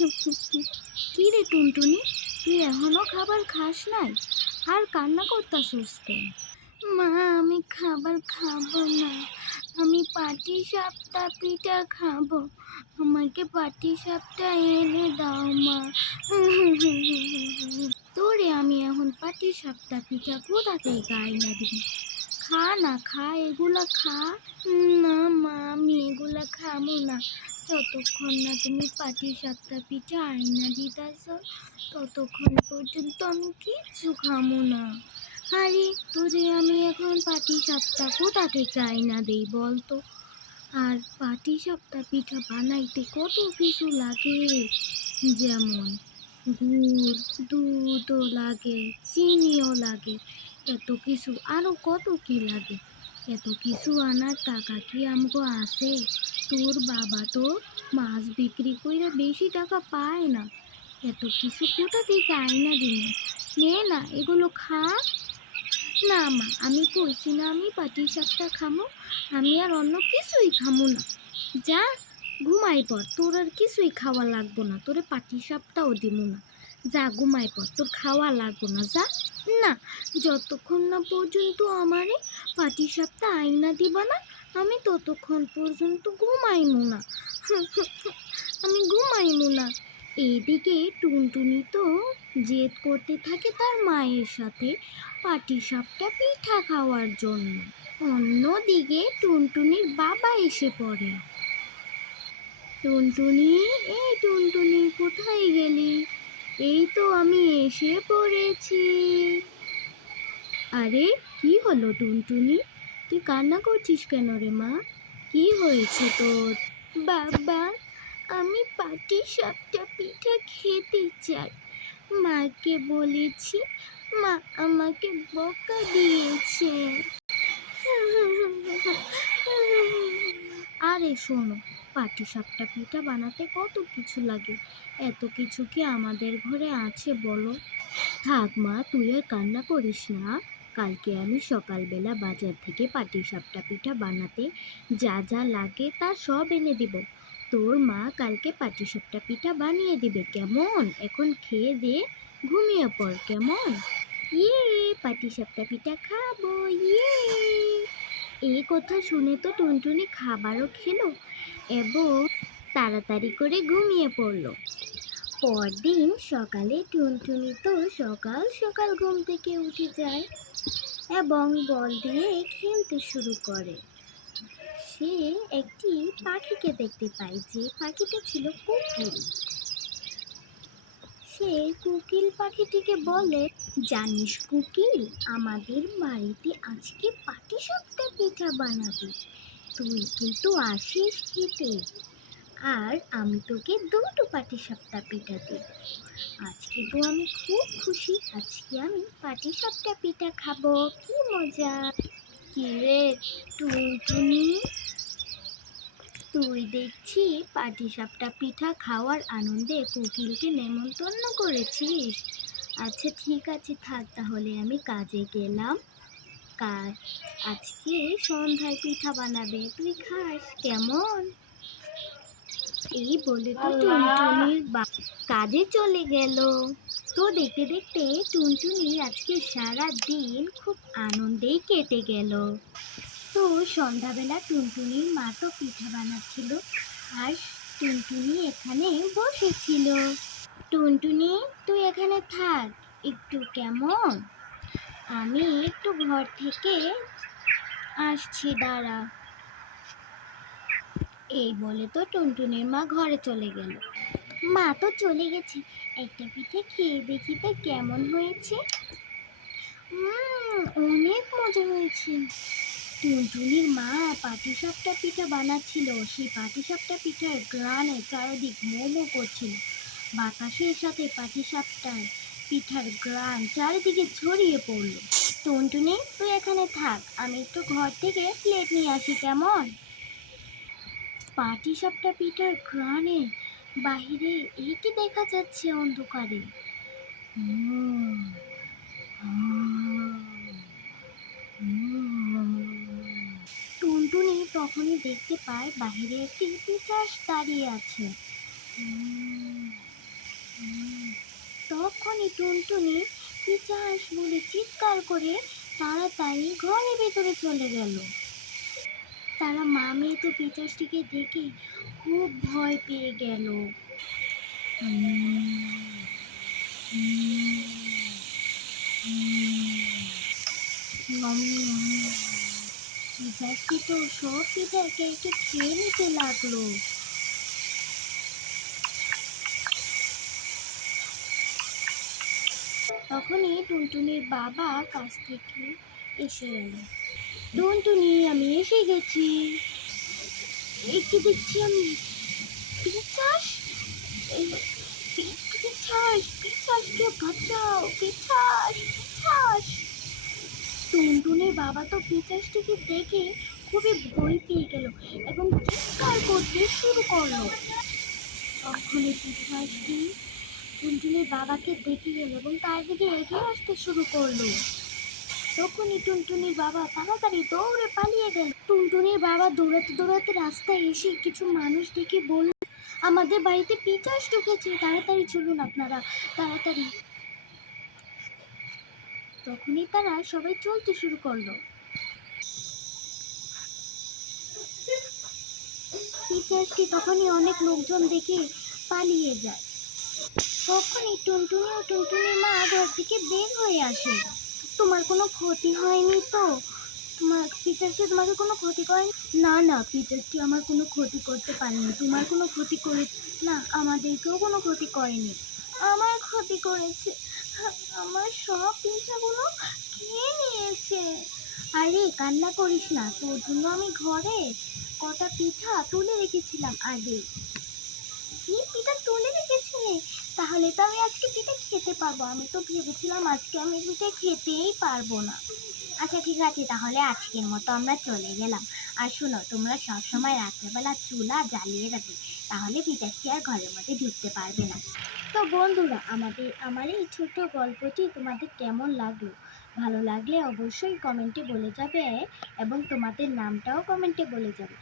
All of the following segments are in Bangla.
কি রে টুনটুনি, তুই এখনো খাবার খাস নাই? আর কান্না করতাছিস কেন? মা, আমি খাবার খাবো না। আমি পাটিসাপটা পিঠা খাবো। আমাকে পাটিসাপটা এনে দাও মা। তোরে আমি এখন পাটিসাপটা পিঠা কোথা থেকে আইনা দিব? খা না, খা, এগুলা খা। না মা, আমি এগুলা খাবো না। যতক্ষণ না তুমি পাটিসাপটা পিঠা আইনা দিতেছ ততক্ষণ পর্যন্ত আমি কিচ্ছু খাবো না। আরে তোরে আমি এখন পাটিসাপটা কোথা থেকে আইনা দেই বলতো? আর পাটিসাপটা পিঠা বানাইতে কত কিছু লাগে, যেমন গুড়, দুধও লাগে, চিনিও লাগে, এত কিছু আরো কত কি লাগে। এত কিছু আনার টাকা কি আমগো আছে? তোর বাবা তো মাছ বিক্রি কইরা বেশি টাকা পায় না। এত কিছু কোথা থেকে আইনা দিন? নে না, এগুলো খা। না মা, আমি কইছি না আমি পাটিসাপটা খামো। আমি আর অন্য কিছুই খামো না। যা, ঘুমাই পড়, তোর আর কিছুই খাওয়া লাগবো না, তোরে পাটিসাপটাও দিমু না। যা ঘুমাই পড়, তোর খাওয়া লাগবো না, যা। না, যতক্ষণ না পর্যন্ত আমারে পাটিসাপটা আইনা দিবা না আমি ততক্ষণ পর্যন্ত ঘুমাইমু না। আমি ঘুমাইমু না। এইদিকে টুনটুনি তো জেদ করতে থাকে তার মায়ের সাথে পাটিসাপটা পিঠা খাওয়ার জন্য। অন্যদিকে টুনটুনির বাবা এসে পড়ে। টুনটুনি, এই টুনটুনি, কোথায় গেলি? এই তো আমি এসে পড়েছি। আরে, কি হলো টুনটুনি? তুই কান্না করছিস কেন রে মা? কি হয়েছে তোর? বাবা, আমি পাটিসাপটা পিঠা খেতে চাই। মাকে বলেছি, মা আমাকে বকা দিয়েছে। আরে শোনো, পাটিসাপটা পিঠা বানাতে কত কিছু লাগে। এত কিছু কি আমাদের ঘরে আছে বলো? থাক মা, তুই আর কান্না করিস না। কালকে আমি সকালবেলা বাজার থেকে পাটিসাপটা পিঠা বানাতে যা যা লাগে তা সব এনে দিব। তোর মা কালকে পাটিসাপটা পিঠা বানিয়ে দিবে, কেমন? এখন খেয়ে দে, ঘুমিয়ে পড়, কেমন? ইয়ে, পাটিসাপটা পিঠা খাবো, ইয়ে। এই কথা শুনে তো টুনটুনি খাবারও খেলো এবং তাড়াতাড়ি করে ঘুমিয়ে পড়লো। পরদিন সকালে টুনটুনি তো সকাল সকাল ঘুম থেকে উঠে যায় এবং বল দিয়ে খেলতে শুরু করে। সে একটি পাখিকে দেখতে পায়, যে পাখিটা ছিল কোকিল। সে কোকিল পাখিটিকে বলে, জানিস কোকিল, আমাদের বাড়িতে আজকে পাটিসাপটা পিঠা বানাবে, তুই কিন্তু আসিস খেতে। আর আমি তোকে দুটো পাটিসাপটা পিঠা দেব। আজকে তো আমি খুব খুশি, আজকে আমি পাটিসাপটা পিঠা খাবো, কি মজা। কি রে টুনটুনি, তুই দেখছি পাটিসাপটা পিঠা খাওয়ার আনন্দে কোকিলকে নেমন্তন্ন করেছিস। আচ্ছা ঠিক আছে, থাক তাহলে, আমি কাজে গেলাম। কাজ আজকে সন্ধ্যায় পিঠা বানাবে, তুই খাস, কেমন? এই বলে তো টুনটুনির কাজে চলে গেল। তো দেখতে দেখতে টুনটুনির আজকে সারা দিন খুব আনন্দেই কেটে গেল। তো সন্ধ্যাবেলা টুনটুনির মা তো পিঠা বানাচ্ছিল আর টুনটুনি এখানে বসেছিল। টুনটুনি, তুই এখানে থাক একটু, কেমন? আমি একটু ঘর থেকে আসছি, দাঁড়া। এই বলে তো টুনটুনির মা ঘরে চলে গেল। মা তো চলে গেছে, একটা পিঠে খেয়ে দেখি তো কেমন হয়েছে। অনেক মজা হয়েছে। টুনটুনির মা পাটিসাপটা পিঠা বানাচ্ছিল, সেই পাটিসাপটা পিঠার গ্রানে চারদিক মোমো করছিল। বাতাসের সাথে পাটিসাপটার পিঠার গ্রান চারিদিকে ছড়িয়ে পড়ল। টুনটুনি, তুই এখানে থাক, আমি একটু ঘর থেকে প্লেট নিয়ে আসি, কেমন? পাটিসাপটা পিঠার গ্রানে বাহিরে একে দেখা যাচ্ছে অন্ধকারে। টুনটুনি তখনই দেখতে পায় বাহিরে একটি পিশাচ দাঁড়িয়ে আছে। তখনই টুনটুনি পিচাস বলে চিৎকার করে তাড়াতাড়ি ঘরের ভেতরে চলে গেল। তারা মা মেয়ে তো পিচাসটিকে দেখে খুব ভয় পেয়ে গেল। পিচাসটি তো সব পিঠা একে একে খেয়ে নিতে লাগলো। তখনই টুনটুনির বাবা কাছ থেকে এসে এলো। টুনটুনি, আমি এসে গেছি। একটু দেখছি আমি পিচাস, পিচাস, পিচাসকে বাঁচাও, পিচাস, পিচাস। টুনটুনির বাবা তো পিচাসটিকে দেখে খুবই ভয় পেয়ে গেল এবং চিৎকার করতে শুরু করলো। তখনই পিচাসটি টুনটুনির বাবাকে দেখে গেল এবং তার দিকে এগিয়ে আসতে শুরু করলো। তখনই টুনটুনির বাবা তাড়াতাড়ি দৌড়ে পালিয়ে গেল। টুনটুনির বাবা দৌড়াতে দৌড়াতে রাস্তায় এসে কিছু মানুষ দেখে বলল, আমাদের বাড়িতে পিচাস ঢুকেছে, তাড়াতাড়ি চলুন আপনারা, তাড়াতাড়ি। তখনই তারা সবাই চলতে শুরু করলো। পিচাসটি তখনই অনেক লোকজন দেখে পালিয়ে যায়। তখনই টুনটুনি ও টুনটুনির মা ঘর থেকে বের হয়ে আসে। তোমার কোনো ক্ষতি হয়নি তো? পিচাসটি তোমাকে কোনো ক্ষতি করেনি? না না, পিচাসটি আমার কোনো ক্ষতি করতে পারেনি। তোমার কোনো ক্ষতি করে? না, আমাদেরকেও কোনো ক্ষতি করেনি। আমার ক্ষতি করেছে, আমার সব পিঠাগুলো খেয়ে নিয়েছে। আরে কান্না করিস না, তোর জন্য আমি ঘরে কটা পিঠা তুলে রেখেছিলাম আগে। কি পিঠা তুলে রেখেছিলে? তাহলে তো আমি আজকে পিঠা খেতে পারবো। আমি তো ভেবেছিলাম আজকে আমি পিঠা খেতেই পারবো না। আচ্ছা ঠিক আছে, তাহলে আজকের মতো আমরা চলে গেলাম। আর শোনো, তোমরা সবসময় রাত্রেবেলা চুলা জ্বালিয়ে রাখবে, তাহলে পিচাসটি আর ঘরের মধ্যে ঢুকতে পারবে না। তো বন্ধুরা, আমার এই ছোট্ট গল্পটি তোমাদের কেমন লাগলো? ভালো লাগলে অবশ্যই কমেন্টে বলে যাবে এবং তোমাদের নামটাও কমেন্টে বলে যাবে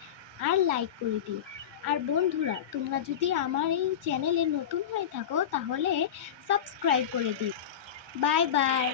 আর লাইক করে দিও। আর বন্ধুরা, তোমরা যদি আমার এই চ্যানেলে নতুন হয়ে থাকো তাহলে সাবস্ক্রাইব করে দিও। Bye bye.